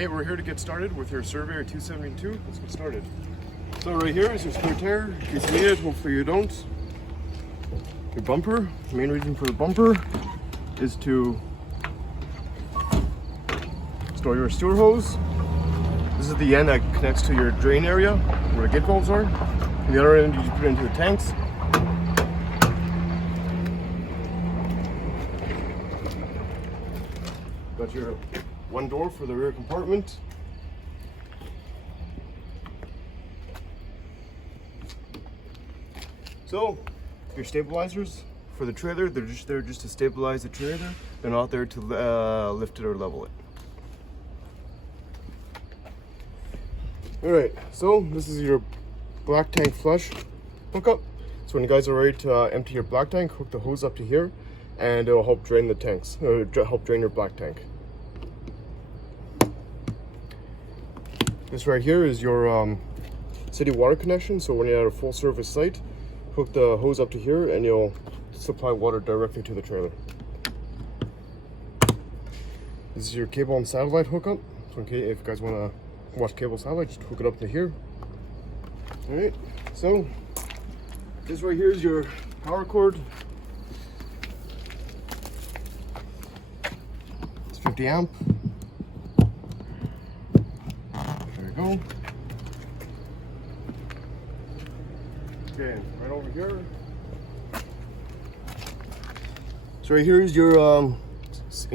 Hey, we're here to get started with your Surveyor 272. Let's get started. So right here is your spare tire, in case you need it, hopefully you don't. Your bumper. The main reason for the bumper is to store your sewer hose. This is the end that connects to your drain area where the gate valves are. And the other end you just put it into the tanks. Got your one door for the rear compartment. So, your stabilizers for the trailer, they're just there just to stabilize the trailer. They're not there to lift it or level it. Alright, so this is your black tank flush hookup. So when you guys are ready to empty your black tank, hook the hose up to here and it will help drain the tanks, or help drain your black tank. This right here is your city water connection. So when you're at a full service site, hook the hose up to here and you'll supply water directly to the trailer. This is your cable and satellite hookup. So if you guys want to watch cable satellite, just hook it up to here. Alright, so this right here is your power cord. It's 50 amp. Go. Okay, right over here. So right here is your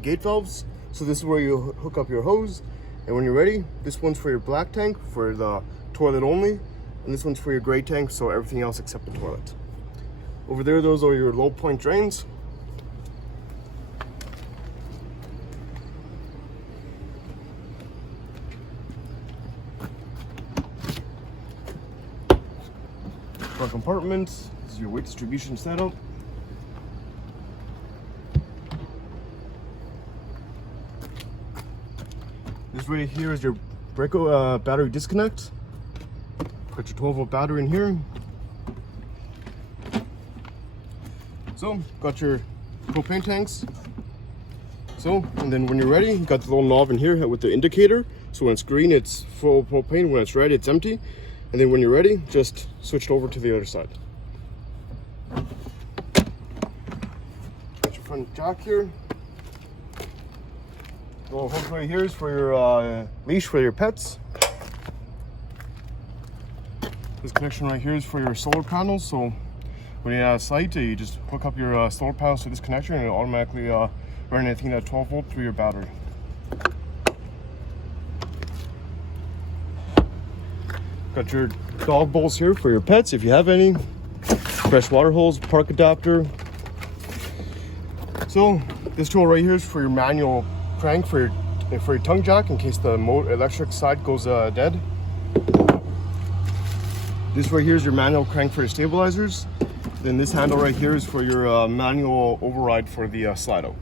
gate valves. So this is where you hook up your hose, and when you're ready, this one's for your black tank for the toilet only, and this one's for your gray tank, so everything else except the toilet. Over there, those are your low point drains. Compartments. This is your weight distribution setup. This right here is your battery disconnect. Put your 12-volt battery in here. So, got your propane tanks. So, and then when you're ready, you got the little knob in here with the indicator. So when it's green, it's full propane. When it's red, it's empty. And then when you're ready, just switch it over to the other side. Got your front jack here. The little hook right here is for your leash for your pets. This connection right here is for your solar panels. So when you're at a site, you just hook up your solar panels to this connection and it'll automatically run anything at 12 volt through your battery. Got your dog bowls here for your pets if you have any. Fresh water hose, park adapter. So this tool right here is for your manual crank for your tongue jack in case the electric side goes dead. This right here is your manual crank for your stabilizers. Then this handle right here is for your manual override for the slide out.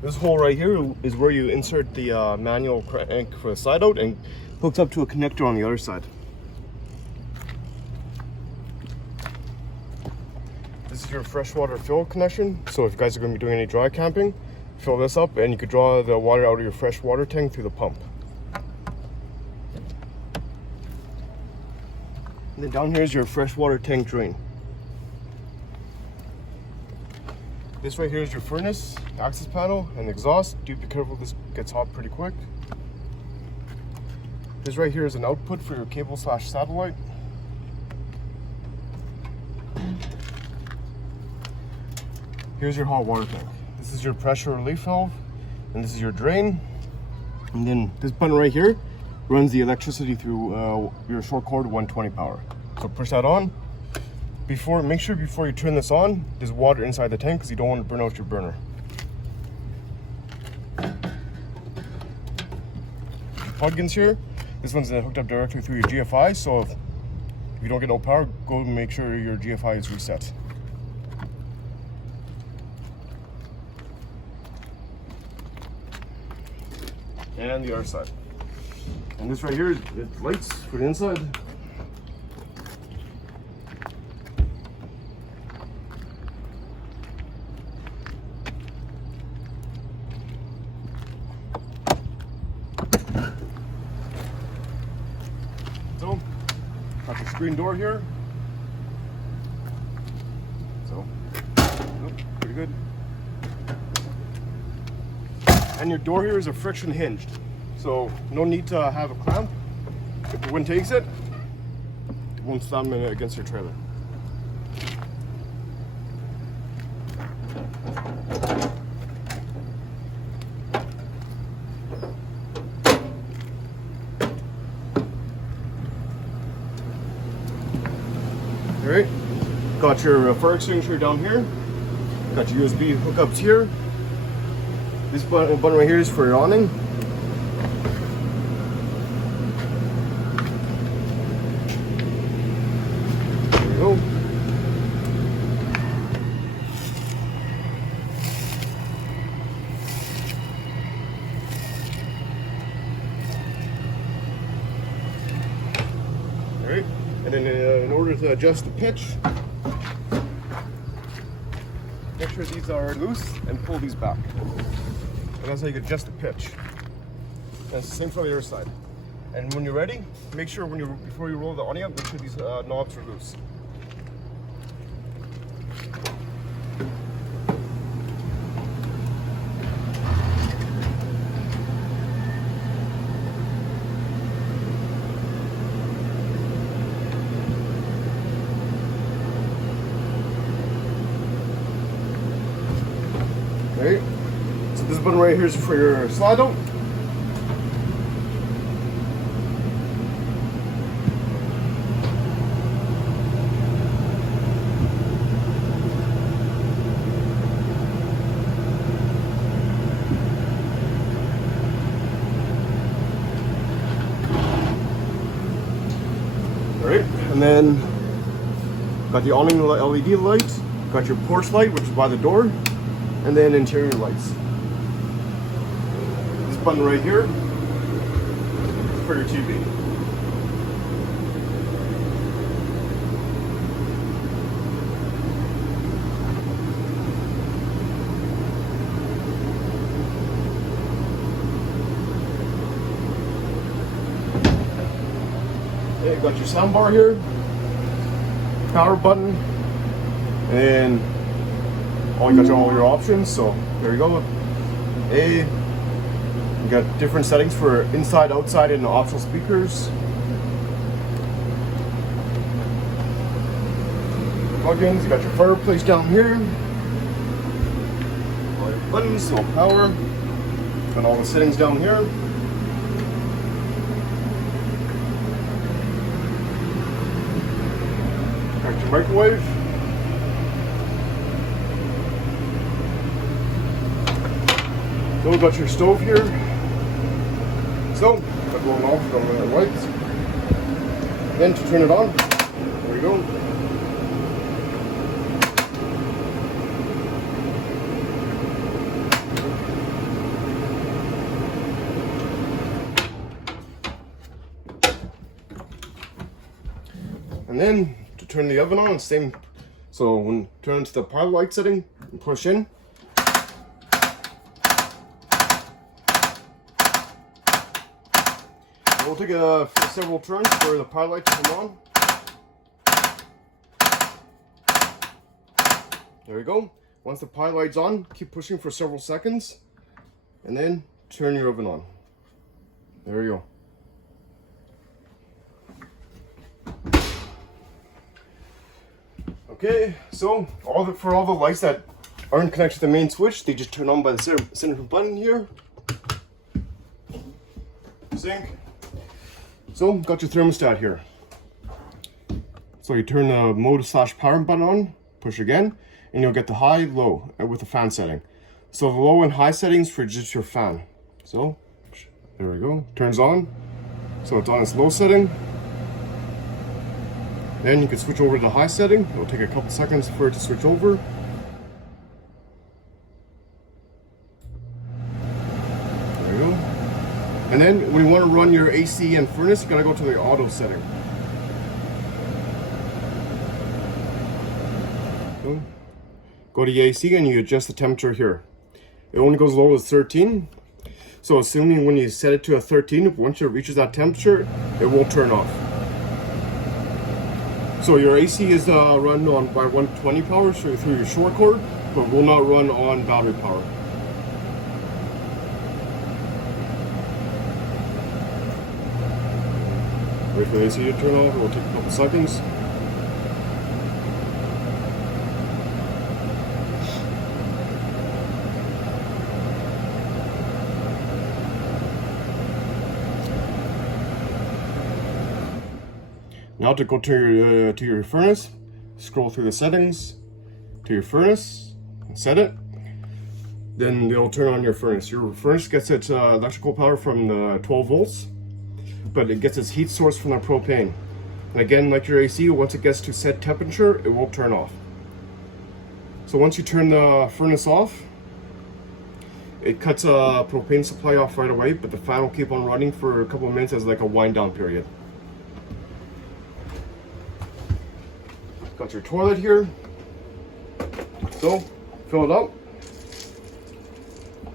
This hole right here is where you insert the manual crank for the slide out and hooks up to a connector on the other side. This is your freshwater fill connection. So if you guys are going to be doing any dry camping, fill this up and you could draw the water out of your fresh water tank through the pump. And then down here is your freshwater tank drain. This right here is your furnace, access panel, and exhaust. Do be careful, this gets hot pretty quick. This right here is an output for your cable / satellite. Here's your hot water tank. This is your pressure relief valve, and this is your drain. And then this button right here runs the electricity through your short cord 120 power. So push that on. Make sure before you turn this on, there's water inside the tank because you don't want to burn out your burner. Plugins here. This one's hooked up directly through your GFI, so if you don't get no power, go and make sure your GFI is reset. And the other side. And this right here is lights for the inside. screen door here. So, pretty good. And your door here is a friction hinged, so no need to have a clamp. If the wind takes it, it won't slam against your trailer. Alright, got your fire extinguisher down here, got your USB hookups here. This button right here is for your awning. There we go. Alright, and then in order to adjust the pitch, make sure these are loose and pull these back. And that's how you can adjust the pitch. That's the same for the other side. And when you're ready, make sure before you roll the awning up, make sure these knobs are loose. Alright, so this button right here is for your slide out. Alright, and then got the awning LED light, got your porch light, which is by the door, and then interior lights. This button right here is for your TV. Okay, got your sound bar here, power button, and you got all your options. So there you go. You got different settings for inside, outside, and optional speakers. Plugins. You got your fireplace down here. All your buttons, so power. And all the settings down here. Got your microwave. So we got your stove here. So, got going off on the lights. Then to turn it on, there we go. And then to turn the oven on, same. So when turn to the pilot light setting, and push in. We'll take several turns for the pilot light to come on. There we go. Once the pilot light's on, keep pushing for several seconds, and then turn your oven on. There you go. Okay, so for all the lights that aren't connected to the main switch, they just turn on by the center button here. Sync. So, got your thermostat here. So you turn the mode / power button on, push again, and you'll get the high, low with the fan setting. So the low and high settings for just your fan. So, there we go, turns on. So it's on its low setting. Then you can switch over to the high setting. It'll take a couple seconds for it to switch over. There we go. And then when you want to run your AC and furnace, you gotta go to the auto setting. Go to the AC and you adjust the temperature here. It only goes low as 13. So assuming when you set it to a 13, once it reaches that temperature, it won't turn off. So your AC is run on by 120 power through your short cord, but will not run on battery power. Wait for the AC to turn off. It will take a couple seconds. Now to go to your furnace, scroll through the settings to your furnace, and set it. Then it'll turn on your furnace. Your furnace gets its electrical power from the 12 volts, but it gets its heat source from the propane. And again, like your AC, once it gets to set temperature, it will turn off. So once you turn the furnace off, it cuts a propane supply off right away, but the fan will keep on running for a couple of minutes as like a wind down period. Got your toilet here. So, fill it up.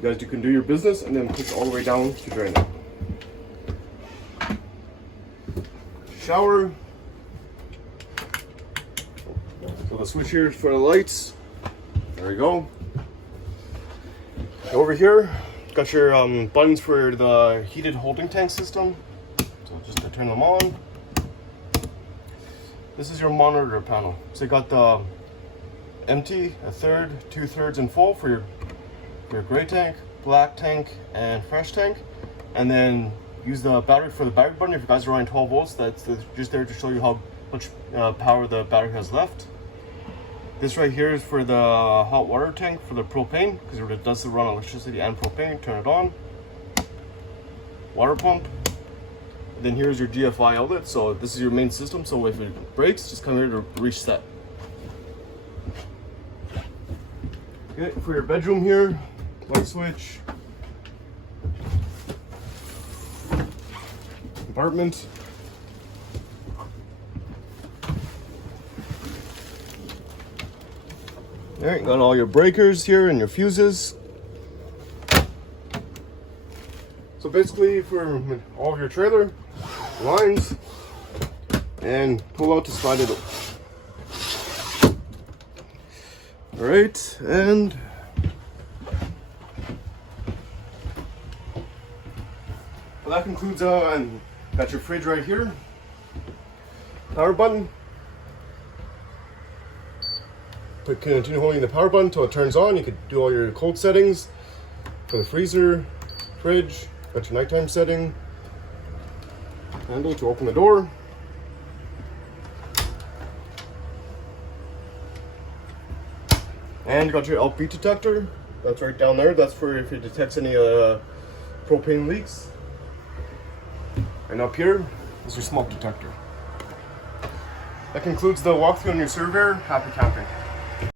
You guys can do your business and then push all the way down to drain it. Shower. So the switch here is for the lights. There we go. Over here, got your buttons for the heated holding tank system. So just to turn them on. This is your monitor panel. So you got the empty, a third, 2/3, and full for your gray tank, black tank, and fresh tank. And then use the battery for the battery button. If you guys are running 12 volts, that's just there to show you how much power the battery has left. This right here is for the hot water tank for the propane, because it does run electricity and propane. Turn it on. Water pump. Then here's your GFI outlet. So this is your main system. So if it breaks, just come here to reset. Okay, for your bedroom here, light switch, compartment. Alright, got all your breakers here and your fuses. So basically for all of your trailer, lines, and pull out to slide it up. Alright, and well, that concludes got your fridge right here. Power button. Continue holding the power button until it turns on. You could do all your cold settings for the freezer, fridge. Got your nighttime setting. Handle to open the door. And you got your LP detector. That's right down there. That's for if it detects any propane leaks. And up here is your smoke detector. That concludes the walkthrough on your Surveyor. Happy camping.